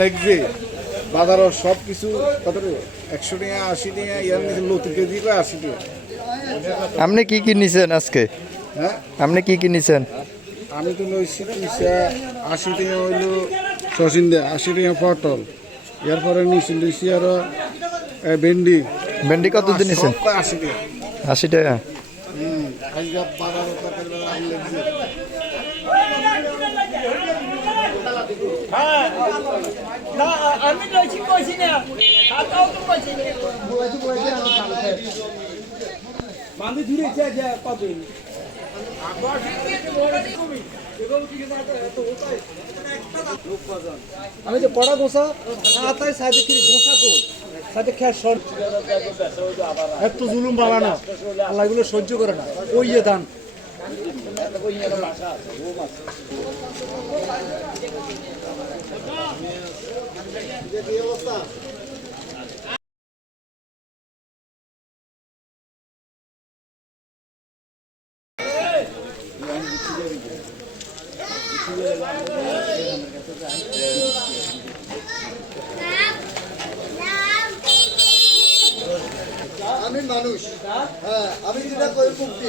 লাগবে বাজারের সব কিছু কত 100 টাকা 80 টাকা ইয়ার নিচে লতি কেজি করে 80 টাকা। আপনি কি কি নিছেন আজকে? হ্যাঁ আপনি কি কি নিছেন? আমি তো লইছি 80 টাকা হইলো সসিন্দা, 80 টাকা পটল, এরপরে লইছি আরো ভেন্ডি। ভেন্ডি কত দিন নিছেন? 80 টাকা। 80 টাকা। আজকে বাজারের কত দাম লাগছে? না আমি লইছি কইছি না খাতাও তো কইছি না বান্ধি দূরে যা পাবে আমি যে পড়া গোসা হাতায় সাইডে কি গোসা গোল সাইডে খেয়ার শর্ট একটু জুলুম বাবা না আল্লাহ এগুলো সহ্য করে না ওই দান আমি মানুষ, হ্যাঁ আমি যেটা করি মুক্তি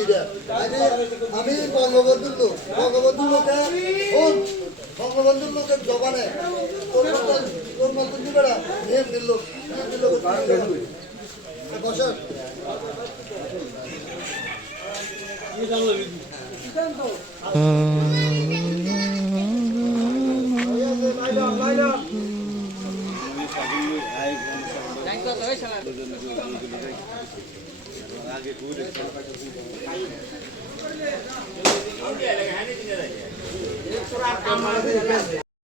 আমি বঙ্গবন্ধুর লোক, বঙ্গবন্ধুর লোকে বঙ্গবন্ধুর লোকের জবানে তোর মতন দিবেড়া নিয়ম লোক বসার আগে